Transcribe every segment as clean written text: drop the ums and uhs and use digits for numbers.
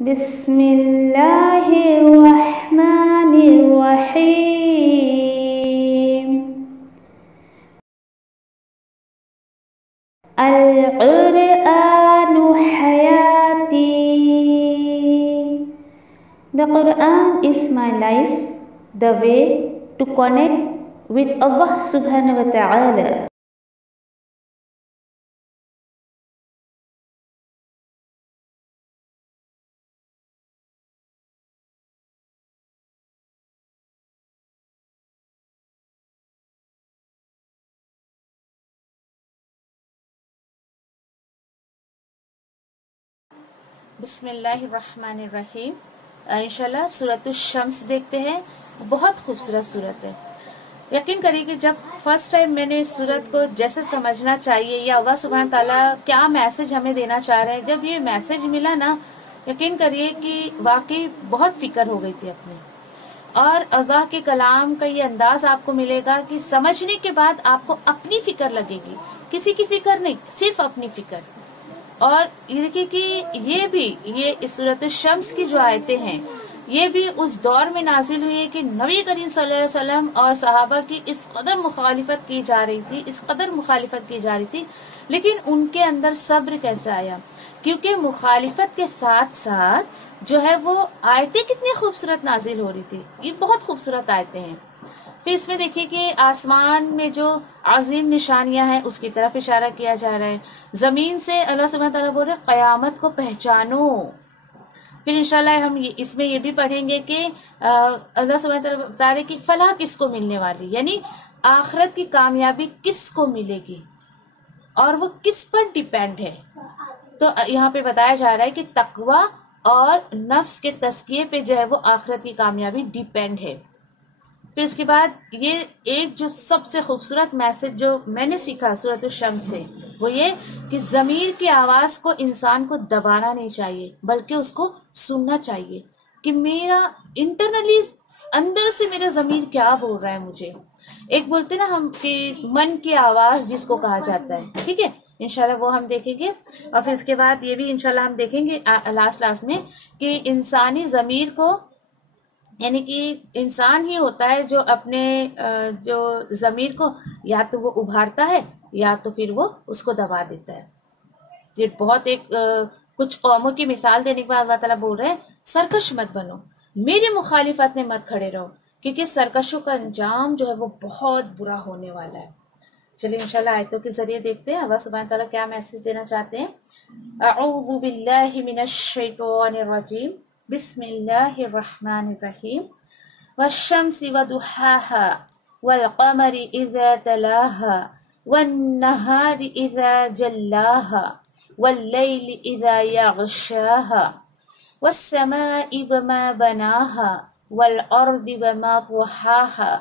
बिस्मिल्लाहिर्रहमानिर्रहीम। अल-क़ुरआनु हयाती। The Quran is my life, the way to connect with Allah subhanahu wa ta'ala. बिस्मिल्लाहिर्रहमानिर्रहीम। इंशाल्लाह सूरतुश शम्स देखते हैं। बहुत खूबसूरत सूरत है। यकीन करिए कि जब फर्स्ट टाइम मैंने इस सूरत को जैसे समझना चाहिए या अल्लाह सुब्हान ताला क्या मैसेज हमें देना चाह रहे हैं, जब ये मैसेज मिला ना, यकीन करिए कि वाकई बहुत फिक्र हो गई थी अपनी। और अल्लाह के कलाम का ये अंदाज आपको मिलेगा कि समझने के बाद आपको अपनी फिक्र लगेगी, किसी की फिक्र नहीं, सिर्फ अपनी फिक्र। और ये देखिए कि ये इस सूरत शम्स की जो आयतें हैं, ये भी उस दौर में नाजिल हुई है कि नबी करीम सल्लल्लाहु अलैहि वसल्लम और सहाबा की इस कदर मुखालिफत की जा रही थी, लेकिन उनके अंदर सब्र कैसे आया? क्योंकि मुखालिफत के साथ साथ जो है वो आयतें कितनी खूबसूरत नाजिल हो रही थी। ये बहुत खूबसूरत आयतें हैं। फिर इसमें देखिए कि आसमान में जो अजीम निशानियां हैं उसकी तरफ इशारा किया जा रहा है। जमीन से अल्लाह सुब्हानहू तआला बोल रहे कयामत को पहचानो। फिर इंशाल्लाह हम इसमें ये भी पढ़ेंगे कि अल्लाह सुब्हानहू तआला बता रहे कि फलाह किसको मिलने वाली, यानी आखिरत की कामयाबी किसको मिलेगी और वो किस पर डिपेंड है। तो यहाँ पे बताया जा रहा है कि तकवा और नफ्स के तस्किये पे जो है वो आखिरत की कामयाबी डिपेंड है। फिर इसके बाद ये एक जो सबसे खूबसूरत मैसेज जो मैंने सीखा सूरत शम्स से, वो ये कि ज़मीर की आवाज़ को इंसान को दबाना नहीं चाहिए, बल्कि उसको सुनना चाहिए कि मेरा इंटरनली अंदर से मेरा ज़मीर क्या बोल रहा है मुझे। एक बोलते ना हम कि मन की आवाज़ जिसको कहा जाता है, ठीक है। इंशाल्लाह वो हम देखेंगे। और फिर इसके बाद ये भी इंशाल्लाह हम देखेंगे लास्ट में कि इंसानी ज़मीर को, यानी कि इंसान ही होता है जो अपने जो ज़मीर को या तो वो उभारता है या तो फिर वो उसको दबा देता है। ये बहुत एक कुछ कौमों की मिसाल देने के बाद अल्लाह ताला बोल रहे हैं सरकश मत बनो, मेरी मुखालिफत में मत खड़े रहो, क्योंकि सरकशों का अंजाम जो है वो बहुत बुरा होने वाला है। चलिए इंशाल्लाह आयतों के जरिए देखते हैं अल्लाह सुब्हानहू तआला क्या मैसेज देना चाहते हैं। अऊज़ु बिल्लाहि मिनश शैतानिर रजीम। बिस्मिल्लाहिर्रहमानिर्रहीम। वश्शम्सि वदुहाहा वल्क़मरि इज़ा तलाहा वन्नहारि इज़ा जल्लाहा वल्लैलि इज़ा यग़शाहा वस्समाइ वमा बनाहा वल्अर्दि वमा तहाहा।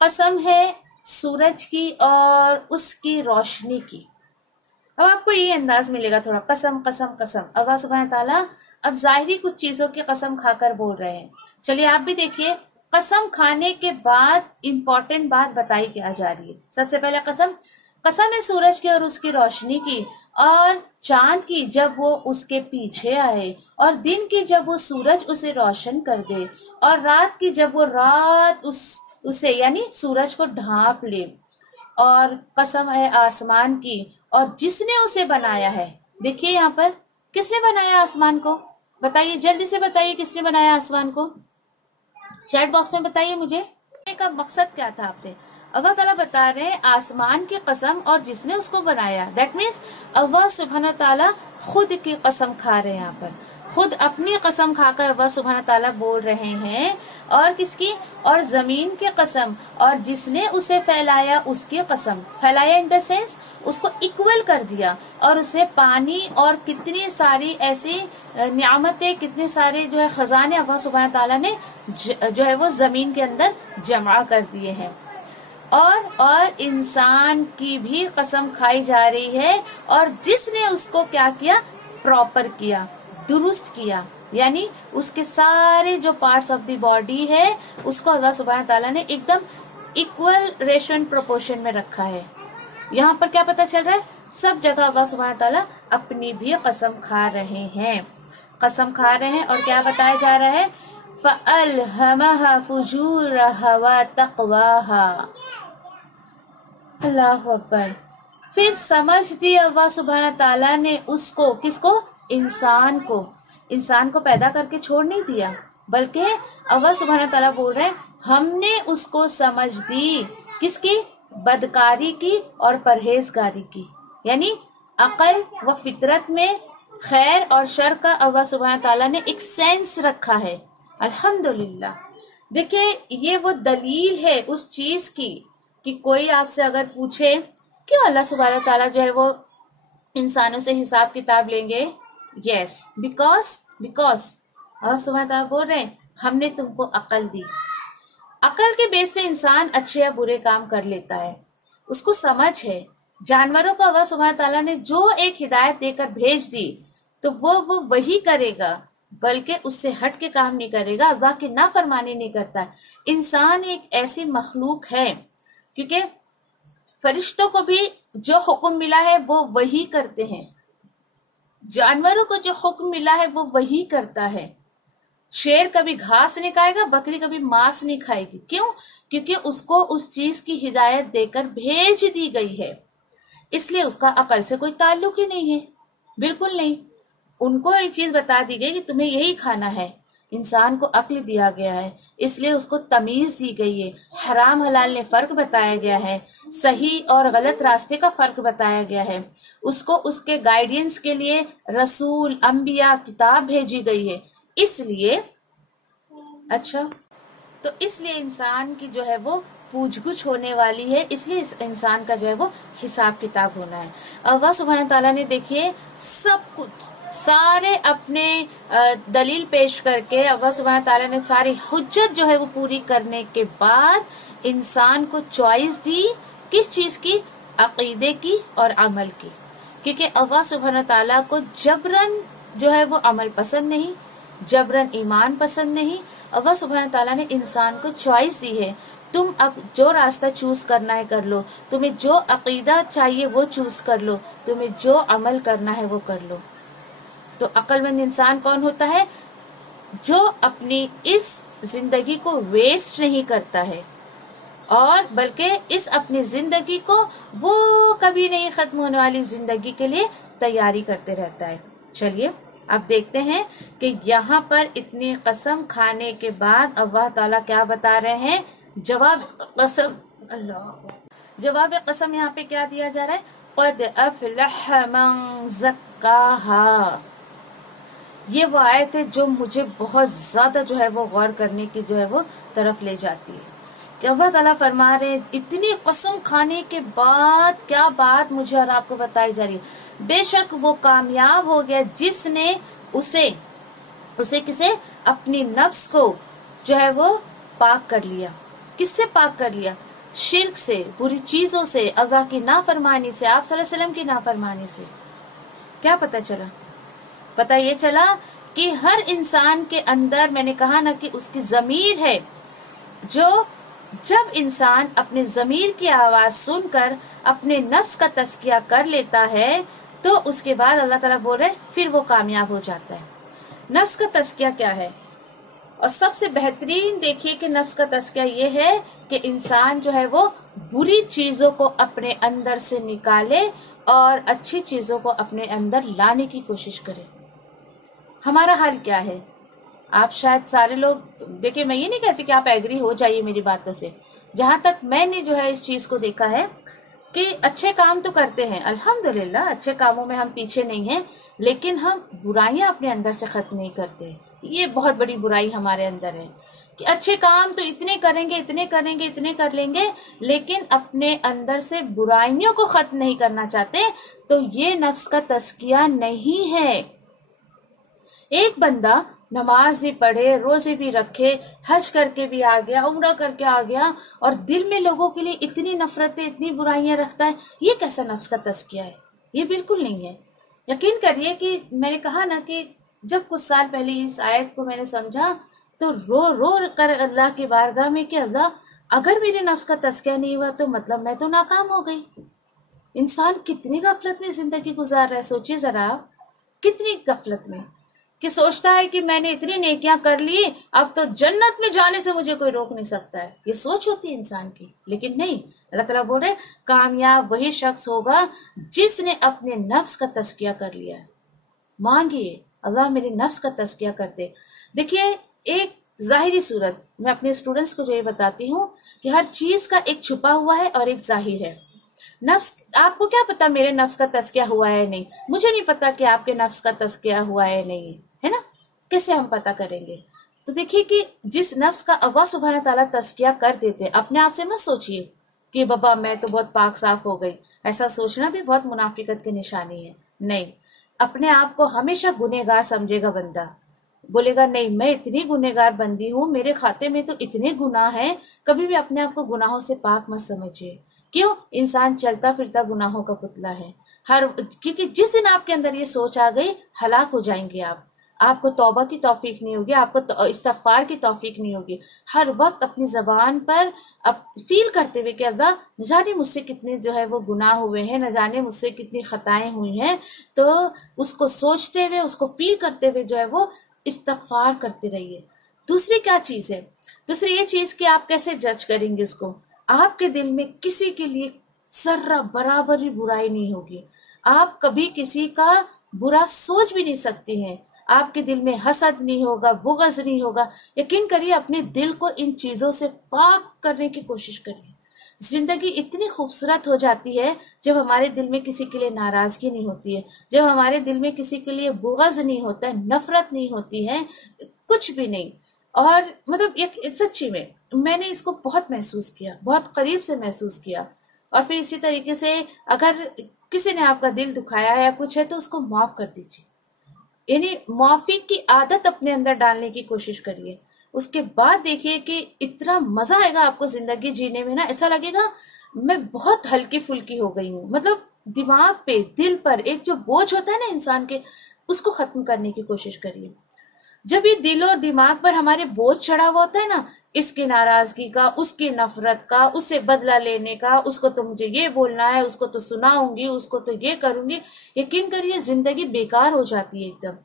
कसम है सूरज की और उसकी रोशनी की। अब आपको ये अंदाज मिलेगा थोड़ा, कसम कसम कसम। अल्लाह सुब्हानहू तआला अब जाहिरी कुछ चीजों की कसम खाकर बोल रहे हैं। चलिए आप भी देखिए, कसम खाने के बाद इम्पोर्टेंट बात बताई क्या जा रही है। सबसे पहले कसम है सूरज की और उसकी रोशनी की, और चांद की जब वो उसके पीछे आए, और दिन की जब वो सूरज उसे रोशन कर दे, और रात की जब वो रात उसे यानी सूरज को ढांप ले। और कसम है आसमान की और जिसने उसे बनाया है। देखिए यहाँ पर किसने बनाया आसमान को, बताइए जल्दी से बताइए किसने बनाया आसमान को, चैट बॉक्स में बताइए मुझे। का मकसद क्या था आपसे? अल्लाह ताला बता रहे हैं आसमान की कसम और जिसने उसको बनाया। दैट मीन्स अल्लाह सुब्हानहू ताला खुद की कसम खा रहे हैं। यहाँ पर खुद अपनी कसम खाकर अल्लाह सुब्हानहू ताला बोल रहे हैं। और किसकी? और जमीन की कसम और जिसने उसे फैलाया उसकी कसम। फैलाया इन द सेंस उसको इक्वल कर दिया, और उसे पानी और कितनी सारी ऐसी नियामतें, कितने सारे जो है खजाने अल्लाह सुब्हानहू ताला ने जो है वो जमीन के अंदर जमा कर दिए हैं। और इंसान की भी कसम खाई जा रही है, और जिसने उसको क्या किया? प्रॉपर किया, दुरुस्त किया, यानी उसके सारे जो पार्ट्स ऑफ द बॉडी है उसको अल्लाह सुब्हानहू ताला ने एकदम इक्वल रेशियो एंड प्रोपोर्शन में रखा है। यहाँ पर क्या पता चल रहा है? सब जगह अल्लाह सुब्हानहू ताला अपनी भी कसम खा रहे हैं। कसम खा रहे हैं और क्या बताया जा रहा है, फ़अल्हमहा फ़ुजूरहा व तक़वाहा। अल्लाह अकबर। फिर समझ दी अल्लाह सुब्हाना ताला ने उसको, किसको, इंसान को पैदा करके छोड़ नहीं दिया, बल्कि अल्लाह सुब्हाना ताला बोल रहे हैं हमने उसको समझ दी, किसकी, बदकारी की और परहेजगारी की। यानी अकल व फितरत में खैर और शर का अल्लाह सुब्हाना ताला ने एक सेंस रखा है। अल्हम्दुलिल्लाह। देखिए ये वो दलील है उस चीज की कि कोई आपसे अगर पूछे क्यों अल्लाह सुब्हाना ताला जो है वो इंसानों से हिसाब किताब लेंगे, यस, बिकॉज अल्लाह सुब्हाना ताला बोल रहे हैं हमने तुमको अकल दी। अकल के बेस पे इंसान अच्छे या बुरे काम कर लेता है, उसको समझ है। जानवरों को अल्लाह सुब्हाना ताला ने जो एक हिदायत देकर भेज दी तो वो वही करेगा, बल्कि उससे हट के काम नहीं करेगा, अल्लाह की नाफरमानी नहीं करता। इंसान एक ऐसी मखलूक है, क्योंकि फरिश्तों को भी जो हुक्म मिला है वो वही करते हैं, जानवरों को जो हुक्म मिला है वो वही करता है। शेर कभी घास नहीं खाएगा, बकरी कभी मांस नहीं खाएगी। क्यों? क्योंकि उसको उस चीज की हिदायत देकर भेज दी गई है, इसलिए उसका अकल से कोई ताल्लुक ही नहीं है, बिल्कुल नहीं। उनको ये चीज बता दी गई कि तुम्हें यही खाना है। इंसान को अक्ल दिया गया है, इसलिए उसको तमीज दी गई है। हराम हलाल ने फर्क बताया गया है, सही और गलत रास्ते का फर्क बताया गया है। उसको उसके गाइडेंस के लिए रसूल, अंबिया, किताब भेजी गई है। इसलिए अच्छा, तो इसलिए इंसान की जो है वो पूछ-गुछ होने वाली है, इसलिए इस इंसान का जो है वो हिसाब किताब होना है। अल्लाह सुब्हाना ताला ने देखिए सब कुछ, सारे अपने दलील पेश करके अल्लाह सुब्हाना ताला ने सारी हुज्जत जो है वो पूरी करने के बाद इंसान को चॉइस दी, किस चीज की, अकीदे की और अमल की। क्योंकि अल्लाह सुब्हाना ताला को जबरन जो है वो अमल पसंद नहीं, जबरन ईमान पसंद नहीं। अल्लाह सुब्हाना ताला ने इंसान को चॉइस दी है, तुम अब जो रास्ता चूज करना है कर लो, तुम्हें जो अकीदा चाहिए वो चूज कर लो, तुम्हें जो अमल करना है वो कर लो। तो अक्लमंद इंसान कौन होता है? जो अपनी इस जिंदगी को वेस्ट नहीं करता है, और बल्कि इस अपनी जिंदगी को वो कभी नहीं खत्म होने वाली जिंदगी के लिए तैयारी करते रहता है। चलिए अब देखते हैं कि यहाँ पर इतनी कसम खाने के बाद अल्लाह ताला क्या बता रहे हैं। जवाब कसम, जवाब कसम यहाँ पे क्या दिया जा रहा है, क़द अफ़लह मन ज़क्काहा। ये वो आयत है जो मुझे बहुत ज्यादा जो है वो गौर करने की जो है वो तरफ ले जाती है कि अल्लाह ताला फरमा रहे इतनी कसम खाने के बाद क्या बात मुझे और आपको बताई जा रही है। बेशक वो कामयाब हो गया जिसने उसे किसे, अपनी नफ्स को जो है वो पाक कर लिया। किससे पाक कर लिया? शिर्क से, बुरी चीजों से, अल्लाह की नाफरमानी से, आप सल्लल्लाहु अलैहि वसल्लम की नाफरमानी से। क्या पता चला? पता ये चला कि हर इंसान के अंदर, मैंने कहा ना कि उसकी ज़मीर है, जो जब इंसान अपने ज़मीर की आवाज सुनकर अपने नफ्स का तस्किया कर लेता है तो उसके बाद अल्लाह ताला बोल रहे फिर वो कामयाब हो जाता है। नफ्स का तस्किया क्या है? और सबसे बेहतरीन देखिए कि नफ्स का तस्किया ये है कि इंसान जो है वो बुरी चीजों को अपने अंदर से निकाले और अच्छी चीजों को अपने अंदर लाने की कोशिश करे। हमारा हाल क्या है? आप शायद सारे लोग, देखिए मैं ये नहीं कहती कि आप एग्री हो जाइए मेरी बातों से, जहां तक मैंने जो है इस चीज को देखा है कि अच्छे काम तो करते हैं, अल्हम्दुलिल्लाह, अच्छे कामों में हम पीछे नहीं हैं, लेकिन हम बुराइयां अपने अंदर से खत्म नहीं करते। ये बहुत बड़ी बुराई हमारे अंदर है कि अच्छे काम तो इतने करेंगे, इतने करेंगे, इतने कर लेंगे, लेकिन अपने अंदर से बुराइयों को खत्म नहीं करना चाहते। तो ये नफ्स का तस्किया नहीं है। एक बंदा नमाज भी पढ़े, रोजे भी रखे, हज करके भी आ गया, उम्रा करके आ गया, और दिल में लोगों के लिए इतनी नफरतें, इतनी बुराइयां रखता है, ये कैसा नफ्स का तस्किया है? ये बिल्कुल नहीं है। यकीन करिए कि मैंने कहा ना कि जब कुछ साल पहले इस आयत को मैंने समझा तो रो रो कर अल्लाह की बारगाह में कि अल्लाह, अगर मेरे नफ्स का तस्किया नहीं हुआ तो मतलब मैं तो नाकाम हो गई। इंसान कितनी गफलत में जिंदगी गुजार रहा है, सोचिए जरा आप, कितनी गफलत में کہ سوچتا ہے کہ میں نے اتنی نیکیاں کر لی، اب تو جنت میں جانے سے مجھے کوئی روک نہیں سکتا ہے. یہ سوچ ہوتی ہے انسان کی. لیکن نہیں، اللہ تعالیٰ بول رہے کامیاب وہی شخص ہوگا جس نے اپنے نفس کا تزکیہ کر لیا. مانگیے اللہ میرے نفس کا تزکیہ کر دے. دیکھیے ایک ظاہری صورت میں اپنے اسٹوڈنٹس کو جو یہ بتاتی ہوں کہ ہر چیز کا ایک چھپا ہوا ہے اور ایک ظاہر ہے. نفس، آپ کو کیا پتا میرے نفس کا تزکیہ ہوا ہے نہیں؟ مجھے نہیں پتا کہ آپ کے نفس کا تزکیہ ہوا ہے نہیں، ہے نا؟ کیسے ہم پتا کریں گے؟ تو دیکھیے کہ جس نفس کا اللہ سبحانہ تعالیٰ تزکیہ کر دیتے، اپنے آپ سے مت سوچیے کہ بابا میں تو بہت پاک صاف ہو گئی. ایسا سوچنا بھی بہت منافقت کی نشانی ہے. نہیں، اپنے آپ کو ہمیشہ گنہگار سمجھے گا بندہ. بولے گا نہیں میں اتنی گنہگار بندی ہوں، میرے کھاتے میں تو اتنے گناہ ہیں. کبھی بھی اپنے آپ کو گناہوں سے پاک مت سمجھیے. کیوں؟ انسان چلتا پھرتا گناہوں کا پتلا ہے. کیونکہ جس دن آپ کے اندر یہ سوچ آ گئی، ہلاک ہو جائیں گے آپ کو توبہ کی توفیق نہیں ہوگی، آپ کو استغفار کی توفیق نہیں ہوگی. ہر وقت اپنی زبان پر فیل کرتے ہوئے کہ اللہ نہ جانے مجھ سے کتنے جو ہے وہ گناہ ہوئے ہیں، نہ جانے مجھ سے کتنی خطائیں ہوئی ہیں، تو اس کو سوچتے ہوئے، اس کو فیل کرتے ہوئے جو ہے وہ استغفار کرتے رہیے. دوسری کیا چیز ہے؟ دوسری یہ چیز کہ آپ کیسے جج کریں گے اس کو. آپ کے دل میں کسی کے لیے ذرہ برابر ہی برائی نہیں ہوگی. آپ کبھی کسی کا برا سوچ بھی نہیں سکتی ہیں. آپ کے دل میں حسد نہیں ہوگا، بغض نہیں ہوگا. یقین کریے اپنے دل کو ان چیزوں سے پاک کرنے کی کوشش کریے. زندگی اتنی خوبصورت ہو جاتی ہے جب ہمارے دل میں کسی کے لیے ناراضگی نہیں ہوتی ہے، جب ہمارے دل میں کسی کے لیے بغض نہیں ہوتا ہے، نفرت نہیں ہوتی ہے، کچھ بھی نہیں. اور مطلب سچی میں نے اس کو بہت محسوس کیا، بہت قریب سے محسوس کیا. اور پھر اسی طریقے سے اگر کسی نے آپ کا دل دکھایا ہے یا کچھ ہے تو اس کو معاف کر دیجیے. یعنی معافی کی عادت اپنے اندر ڈالنے کی کوشش کریے. اس کے بعد دیکھیے کہ اتنا مزہ آئے گا آپ کو زندگی جینے میں نا. ایسا لگے گا میں بہت ہلکی پھلکی ہو گئی ہوں. مطلب دماغ پہ، دل پر ایک جو بوجھ ہوتا ہے نا انسان کے، اس کو ختم کرنے کی کوشش کریے. جب یہ دل اور دماغ پر ہمارے بوجھ چڑھا ہوا ہوتا ہے نا، اس کی ناراضگی کا، اس کی نفرت کا، اس سے بدلہ لینے کا، اس کو تو مجھے یہ بولنا ہے، اس کو تو سناؤں گی، اس کو تو یہ کروں گی، یقین کریے زندگی بیکار ہو جاتی ہے ایک دم.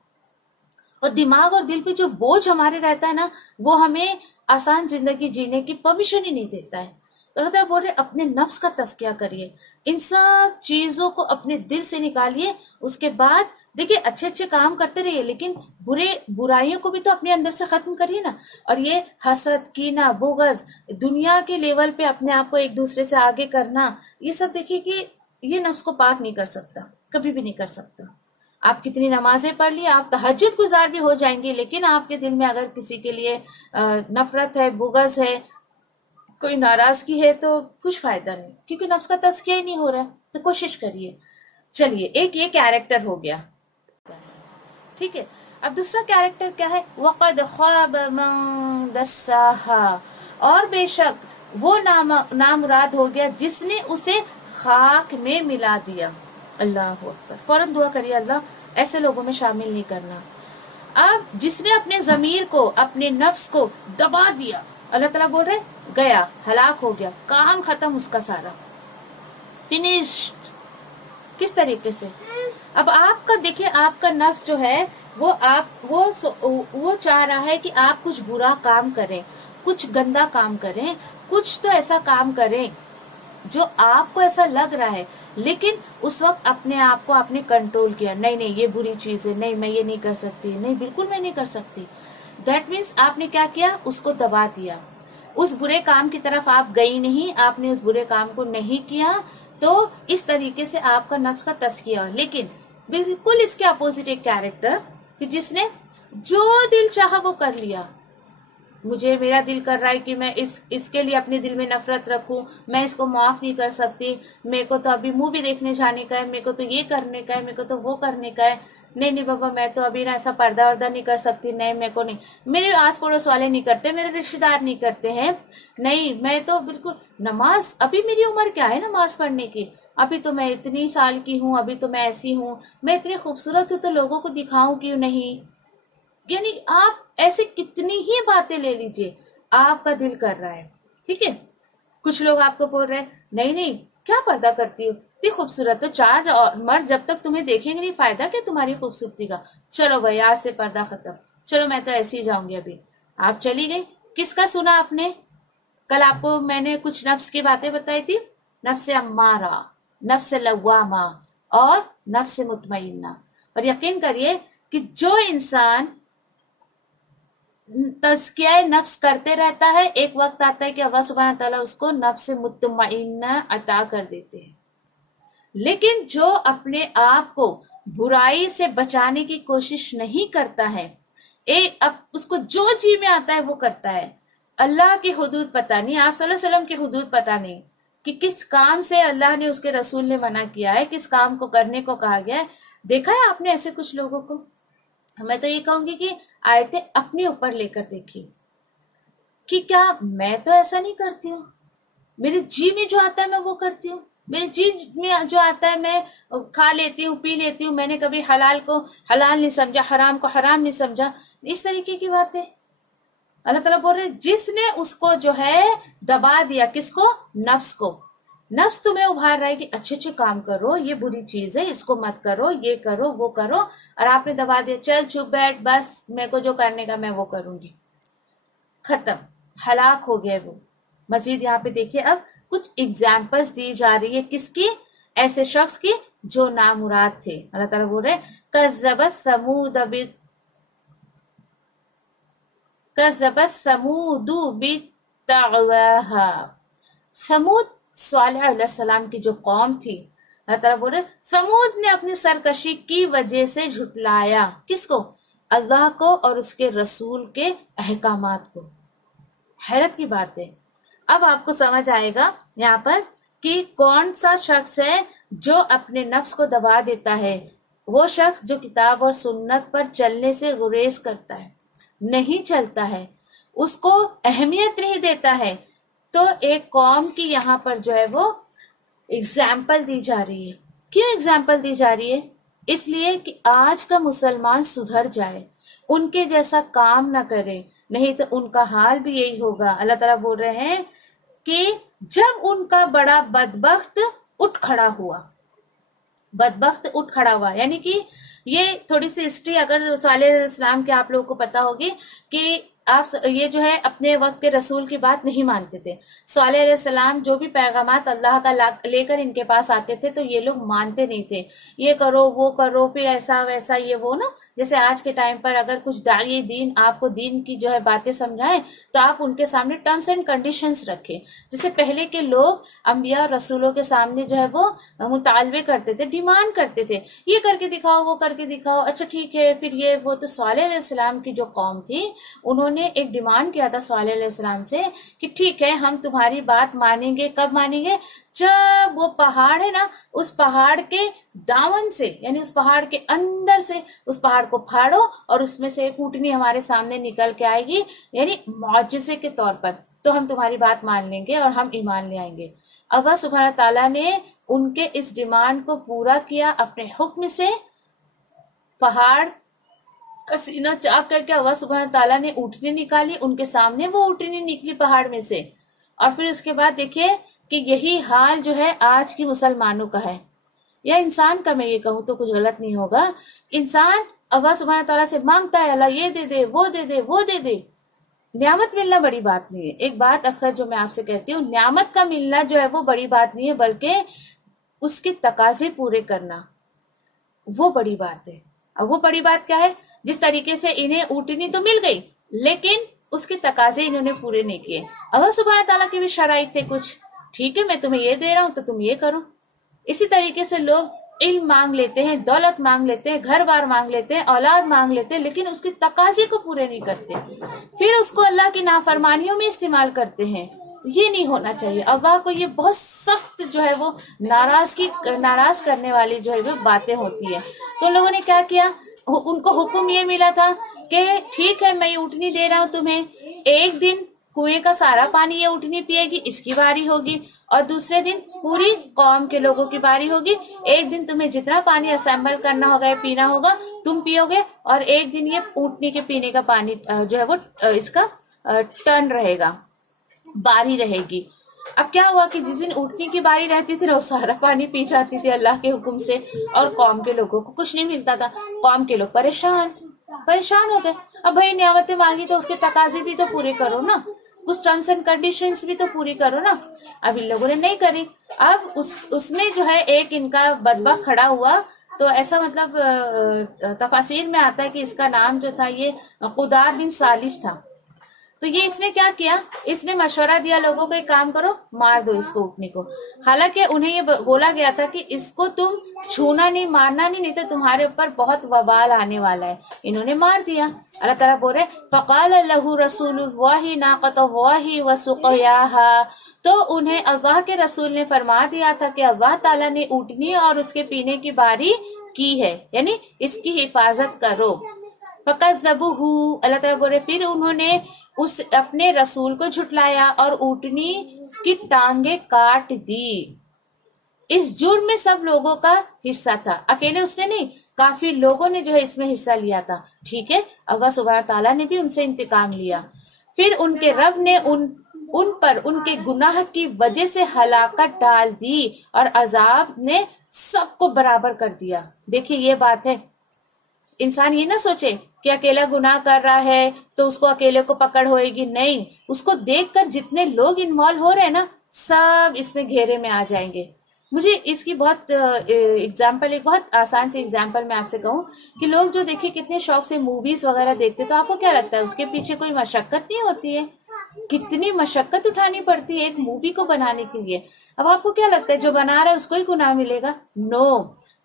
اور دماغ اور دل پہ جو بوجھ ہمارے رہتا ہے نا، وہ ہمیں آسان زندگی جینے کی پرمیشن ہی نہیں دیتا ہے. تو اللہ تعالیٰ بول رہے اپنے نفس کا تزکیہ کریے، ان سب چیزوں کو اپنے دل سے نکالیے. اس کے بعد دیکھیے اچھے اچھے کام کرتے رہیے، لیکن برائیوں کو بھی تو اپنے اندر سے ختم کریے نا. اور یہ حسد، کینہ، بغض، دنیا کے لیول پہ اپنے آپ کو ایک دوسرے سے آگے کرنا، یہ سب دیکھیے کہ یہ نفس کو پاک نہیں کر سکتا، کبھی بھی نہیں کر سکتا. آپ کتنی نمازیں پڑھ لی، آپ تہجد گزار بھی ہو جائیں گے، لیکن آپ کے دل میں اگر کسی کے لیے نفرت ہے، بغض ہے، کوئی ناراضگی ہے، تو کچھ فائدہ نہیں، کیونکہ نفس کا تزکیہ ہی نہیں ہو رہا. تو کوشش کریے. چلیے ایک یہ کیریکٹر ہو گیا، ٹھیک ہے. اب دوسرا کیریکٹر کیا ہے؟ وَقَدْ خَابَ مَن دَسَّاهَا، اور بے شک وہ نامراد ہو گیا جس نے اسے خاک میں ملا دیا. اللہ اکبر. فوراً دعا کریے اللہ ایسے لوگوں میں شامل نہیں کرنا. اب جس نے اپنے ضمیر کو، اپنے نفس کو دبا دیا، اللہ تعالیٰ بول رہے گیا، ہلاک ہو گیا، کام ختم اس کا سارا، فنشڈ. کس طریقے سے؟ اب آپ کا دیکھیں، آپ کا نفس جو ہے وہ چاہ رہا ہے کہ آپ کچھ برا کام کریں، کچھ گندا کام کریں، کچھ تو ایسا کام کریں جو آپ کو ایسا لگ رہا ہے. لیکن اس وقت اپنے آپ کو آپ نے کنٹرول کیا، نہیں یہ بری چیز ہے، نہیں میں یہ نہیں کر سکتی، نہیں بالکل میں نہیں کر سکتی. دیٹ مینس آپ نے کیا کیا؟ اس کو دبا دیا. اس برے کام کی طرف آپ گئی نہیں، آپ نے اس برے کام کو نہیں کیا. تو اس طریقے سے آپ کا نفس کا تزکیہ. لیکن بالکل اس کے اپوزٹ ایک کیریکٹر کہ جس نے جو دل چاہا وہ کر لیا. مجھے میرا دل کر رہا ہے کہ میں اس کے لیے اپنے دل میں نفرت رکھوں، میں اس کو معاف نہیں کر سکتی، میرے کو تو ابھی مووی دیکھنے جانے کا ہے، میرے کو تو یہ کرنے کا ہے، میرے کو تو وہ کرنے کا ہے. نہیں بابا میں تو ابھی ایسا پردہ وردہ نہیں کر سکتی، نہیں میرے کو نہیں، میرے آس پڑوس والے نہیں کرتے، میرے رشتے دار نہیں کرتے ہیں، نہیں میں تو بالکل نماز، ابھی میری عمر کیا ہے نماز پڑھنے کی، ابھی تو میں اتنی سال کی ہوں، ابھی تو میں ایسی ہوں، میں اتنی خوبصورت ہوں تو لوگوں کو دکھاؤں کیوں نہیں. یعنی آپ ایسے کتنی ہی باتیں لے لیجئے، آپ کا دل کر رہا ہے، ٹھیک ہے. کچھ لوگ آپ کو بول رہے ہیں نہیں क्या पर्दा करती हो, इतनी खूबसूरत, तो चार मर्द जब तक तुम्हें देखेंगे नहीं, फायदा क्या तुम्हारी खूबसूरती का, चलो भाई आज से पर्दा खत्म, चलो मैं तो ऐसे ही जाऊंगी अभी। आप चली गई। किसका सुना आपने? कल आपको मैंने कुछ नफ्स की बातें बताई थी, नफ्स अम्मारा, नफ्स लवामा और नफ्स मुतमइन्ना। और यकीन करिए कि जो इंसान तज़किया नफ्स करते रहता है, एक वक्त आता है कि अल्लाह सुब्हानहू व तआला उसको नफ्स मुतमइन्ना अता कर देते हैं। लेकिन जो अपने आप को बुराई से बचाने की कोशिश नहीं करता है, अब उसको जो जी में आता है वो करता है, अल्लाह की हुदूद पता नहीं, आप सल्लल्लाहु अलैहि वसल्लम की हुदूद पता नहीं कि किस काम से अल्लाह ने, उसके रसूल ने मना किया है, किस काम को करने को कहा गया है। देखा है आपने ऐसे कुछ लोगों को? मैं तो ये कहूंगी कि आयतें अपने ऊपर लेकर देखिए कि क्या मैं तो ऐसा नहीं करती हूँ, मेरे जी में जो आता है मैं वो करती हूँ, मेरे जी में जो आता है मैं खा लेती हूँ, पी लेती हूँ, मैंने कभी हलाल को हलाल नहीं समझा, हराम को हराम नहीं समझा, इस तरीके की बातें। अल्लाह ताला बोल रहे जिसने उसको जो है दबा दिया, किसको? नफ्स को। नफ्स तुम्हें उभार रहा है कि अच्छे अच्छे काम करो, ये बुरी चीज है, इसको मत करो, ये करो वो करो, और आपने दबा दिया, चल चुप बैठ, बस मेरे को जो करने का मैं वो करूंगी, खत्म, हलाक हो गया वो। मजीद यहाँ पे देखिए, अब कुछ एग्जाम्पल्स दी जा रही है, किसकी? ऐसे शख्स की जो नामुराद थे। अल्लाह ताला बोल रहे कज़्ज़बत समूदु बित्तग़वाहा। समूद सालेह अलैहिस्सलाम की जो कौम थी, अल्लाह ताला बोल रहे समूद ने अपनी सरकशी की वजह से झुटलाया, किसको? अल्लाह को और उसके रसूल के अहकामात को। हैरत की बात है। अब आपको समझ आएगा यहाँ पर कि कौन सा शख्स है जो अपने नफ्स को दबा देता है। वो शख्स जो किताब और सुन्नत पर चलने से गुरेज करता है, नहीं चलता है, उसको अहमियत नहीं देता है। तो एक कौम की यहाँ पर जो है वो एग्जाम्पल दी जा रही है। क्यों एग्जाम्पल दी जा रही है? इसलिए कि आज का मुसलमान सुधर जाए, उनके जैसा काम ना करे, नहीं तो उनका हाल भी यही होगा। अल्लाह ताला बोल रहे हैं कि जब उनका बड़ा बदबख्त उठ खड़ा हुआ, बदबख्त उठ खड़ा हुआ, यानी कि ये थोड़ी सी हिस्ट्री अगर सालेह इस्लाम के आप लोगों को पता होगी कि आप ये जो है अपने वक्त के रसूल की बात नहीं मानते थे। सालेह अलैहिस्सलाम जो भी पैगामात अल्लाह का लेकर इनके पास आते थे तो ये लोग मानते नहीं थे, ये करो वो करो, फिर ऐसा वैसा ये वो ना। जैसे आज के टाइम पर अगर कुछ दाई दीन आपको दीन की जो है बातें समझाएं तो आप उनके सामने टर्म्स एंड कंडीशंस रखें। जैसे पहले के लोग अंबिया रसूलों के सामने जो है वो मुतालबे करते थे, डिमांड करते थे, ये करके दिखाओ वो करके दिखाओ, अच्छा ठीक है, फिर ये वो। तो सालेह अलैहिस्सलाम की जो कौम थी उन्होंने एक डिमांड किया था सालेह अलैहिस्सलाम से कि ठीक है हम तुम्हारी बात मानेंगे। कब मानेंगे? जब वो पहाड़ है ना, उस पहाड़ के दामन से, यानी उस पहाड़ के अंदर से उस पहाड़ को फाड़ो और उसमें से एक ऊँटनी हमारे सामने निकल के आएगी, यानी मौजज़े के तौर पर, तो हम तुम्हारी बात मान लेंगे और हम ईमान ले आएंगे। अल्लाह सुब्हानहू तआला ने उनके इस डिमांड को पूरा किया अपने हुक्म से। पहाड़ का सीना चाक करके अल्लाह सुब्हानहू तआला ने ऊँटनी निकाली, उनके सामने वो ऊँटनी निकली पहाड़ में से। और फिर उसके बाद देखिए कि यही हाल जो है आज की मुसलमानों का है, या इंसान का, मैं ये कहूँ तो कुछ गलत नहीं होगा। इंसान अल्लाह सुब्हानहू तआला से मांगता है, अल्लाह ये दे दे, वो दे दे, वो दे दे। नियामत मिलना बड़ी बात नहीं है। एक बात अक्सर जो मैं आपसे कहती हूँ, नियामत का मिलना जो है वो बड़ी बात नहीं है, बल्कि उसके तकाजे पूरे करना वो बड़ी बात है। अब वो बड़ी बात क्या है? जिस तरीके से इन्हें ऊँटनी तो मिल गई लेकिन उसके तकाजे इन्होंने पूरे नहीं किए। अल्लाह सुब्हानहू तआला के भी शराइत थे कुछ, ठीक है मैं तुम्हें ये दे रहा हूं तो तुम ये करो। इसी तरीके से लोग इल्म मांग लेते हैं, दौलत मांग लेते हैं, घर बार मांग लेते हैं, औलाद मांग लेते हैं, लेकिन उसके तकाजे को पूरे नहीं करते, फिर उसको अल्लाह की नाफरमानियों में इस्तेमाल करते हैं। तो ये नहीं होना चाहिए। अल्लाह को ये बहुत सख्त जो है वो नाराज करने वाली जो है वो बातें होती है। तो लोगों ने क्या किया? उनको हुक्म ये मिला था कि ठीक है मैं ऊँटनी दे रहा हूँ तुम्हें, एक दिन कुएं का सारा पानी ये ऊँटनी पिएगी, इसकी बारी होगी, और दूसरे दिन पूरी कौम के लोगों की बारी होगी। एक दिन तुम्हें जितना पानी असेंबल करना होगा या पीना होगा तुम पियोगे, और एक दिन ये ऊँटनी के पीने का पानी जो है वो इसका टर्न रहेगा, बारी रहेगी। اب کیا ہوا کہ جس دن اٹھنے کی باری رہتی تھی وہ سارا پانی پی جاتی تھی اللہ کے حکم سے، اور قوم کے لوگوں کو کچھ نہیں ملتا تھا. قوم کے لوگ پریشان ہو گئے. اب بھائی نعمتیں مانگی تو اس کے تقاضے بھی تو پورے کرو نا، کچھ ٹرمز اینڈ کنڈیشنز بھی تو پوری کرو نا. اب ان لوگوں نے نہیں کری. اب اس میں جو ہے ایک ان کا بدبخت کھڑا ہوا، تو ایسا مطلب تفاسیر میں آتا ہے کہ اس کا نام جو تھا یہ قدار بن سالف تھا. تو یہ اس نے کیا کیا، اس نے مشورہ دیا لوگوں کو ایک کام کرو، مار دو اس کو اٹھنے کو. حالانکہ انہیں یہ بولا گیا تھا کہ اس کو تم چھونا نہیں، مارنا نہیں تو تمہارے اوپر بہت وبال آنے والا ہے. انہوں نے مار دیا. اللہ تعالیٰ بول رہے فقال له رسول اللہ ناقۃ اللہ وسقیاها، تو انہیں اللہ کے رسول نے فرما دیا تھا کہ اللہ تعالیٰ نے اٹھنی اور اس کے پینے کی باری کی ہے، یعنی اس کی حفاظت کرو. فَكَذَّبُوهُ، اللہ تعالیٰ بول رہے پھر انہوں نے اس اپنے رسول کو جھٹلایا اور اونٹنی کی ٹانگیں کاٹ دی. اس جرم میں سب لوگوں کا حصہ تھا، اکیلے اس نے نہیں، کافی لوگوں نے جو ہے اس میں حصہ لیا تھا. ٹھیک ہے، اللہ سبحانہ تعالیٰ نے بھی ان سے انتقام لیا. پھر ان کے رب نے ان پر ان کے گناہ کی وجہ سے ہلاکت ڈال دی اور عذاب نے سب کو برابر کر دیا. دیکھیے یہ بات ہے، انسان یہ نہ سوچے کہ اکیلا گناہ کر رہا ہے تو اس کو اکیلے کو پکڑ ہوئے گی. نہیں، اس کو دیکھ کر جتنے لوگ انوالو ہو رہے ہیں نا، سب اس میں گھیرے میں آ جائیں گے. مجھے اس کی بہت ایگزامپل، ایک بہت آسان سی ایگزامپل میں آپ سے کہوں کہ لوگ جو دیکھیں کتنے شوق سے موویز وغیرہ دیکھتے، تو آپ کو کیا لگتا ہے اس کے پیچھے کوئی مشقت نہیں ہوتی ہے؟ کتنی مشقت اٹھانی پڑتی ہے ایک مووی کو بنانے کے لیے. اب آپ کو کیا لگتا ہے جو بنا رہا ہے اس کو ہی گناہ ملے گا؟ نو،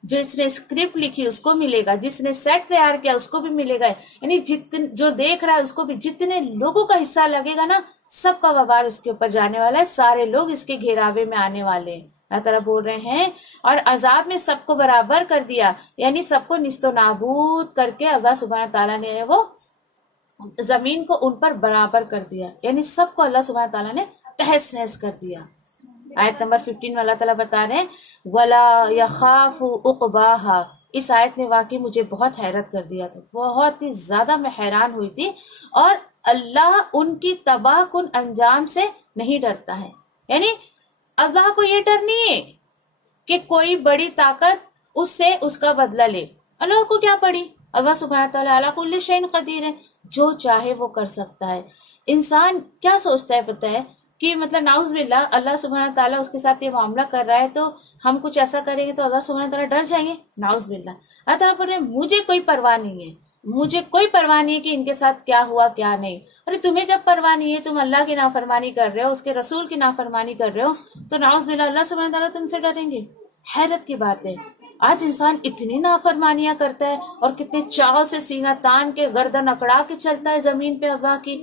جس نے اسکرپٹ لکھی اس کو ملے گا، جس نے سیٹ تیار کیا اس کو بھی ملے گا، یعنی جو دیکھ رہا ہے اس کو بھی. جتنے لوگوں کا حصہ لگے گا نا، سب کا وبال اس کے اوپر جانے والا ہے، سارے لوگ اس کے گھیراوے میں آنے والے ہیں. اللہ تعالیٰ بول رہے ہیں اور عذاب میں سب کو برابر کر دیا، یعنی سب کو نیست و نابود کر کے اللہ سبحانہ تعالیٰ نے وہ زمین کو ان پر برابر کر دیا، یعنی سب کو اللہ سبحانہ تعالیٰ نے تہس نہس کر دیا. آیت نمبر 15 میں اللہ تعالیٰ بتا رہے ہیں وَلَا يَخَافُ عُقْبَاهَا. اس آیت نے واقعی مجھے بہت حیرت کر دیا تھا، بہت ہی زیادہ میں حیران ہوئی تھی. اور اللہ ان کی تباہ کن انجام سے نہیں ڈرتا ہے، یعنی اللہ کو یہ ڈر نہیں ہے کہ کوئی بڑی طاقت اس سے اس کا بدلہ لے. اللہ کو کیا پڑی، اللہ سبحانہ تعالیٰ علی کل شیء قدیر ہے، جو چاہے وہ کر سکتا ہے. انسان کیا سوچتا ہے پتہ ہے کہ مطلب نعوذ باللہ اللہ سبحانہ تعالیٰ اس کے ساتھ یہ معاملہ کر رہا ہے تو ہم کچھ ایسا کریں گے تو اللہ سبحانہ تعالیٰ ڈر جائیں گے. نعوذ باللہ. اللہ تعالیٰ پر مجھے کوئی پرواہ نہیں ہے، مجھے کوئی پرواہ نہیں ہے کہ ان کے ساتھ کیا ہوا کیا نہیں. اور تمہیں جب پرواہ نہیں ہے، تم اللہ کی نافرمانی کر رہے ہو، اس کے رسول کی نافرمانی کر رہے ہو، تو نعوذ باللہ اللہ سبحانہ تعالیٰ تم سے ڈریں گے؟ حیرت کی بات ہے. آج انسان اتنی نافرمانیاں کرتا ہے اور کتنے چاو سے سینہ تان کے گردن اکڑا کے چلتا ہے زمین پہ اللہ کی،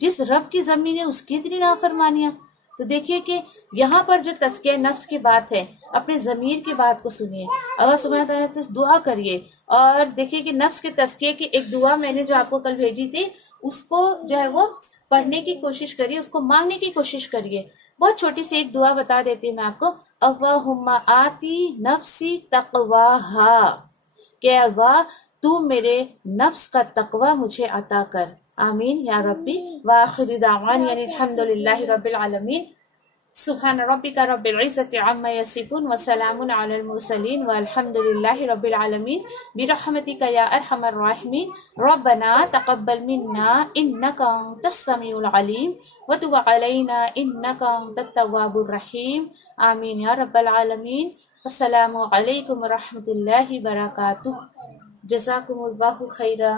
جس رب کی زمین ہے اس کی اتنی نافرمانیاں. تو دیکھیے کہ یہاں پر جو تزکیہ نفس کی بات ہے، اپنے ضمیر کی بات کو سنیے، اللہ سبحانہ تعالیٰ سے دعا کریے. اور دیکھیے کہ نفس کے تزکیے کی ایک دعا میں نے جو آپ کو کل بھیجی تھی، اس کو جو ہے وہ پڑھنے کی کوشش کریے، اس کو مانگنے کی کوشش کریے. بہت چھوٹی سی ایک دعا بتا دیتی ہوں میں آپ کو. اللہم آتی نفسی تقواہا، کہ اللہ تو میرے نفس کا تقوی مجھے عطا کر. آمین یا ربی. وآخر دعوان یعنی الحمدللہ رب العالمین. سبحان ربک رب العزت عما یصفون وسلام علی المرسلین والحمد للہ رب العالمین برحمتک یا ارحم الراحمین. ربنا تقبل منا انک انت السمیع العلیم وتب علینا انک انت التواب الرحیم. آمین یا رب العالمین. السلام علیکم ورحمۃ اللہ وبرکاتہ. جزاکم اللہ خیرا.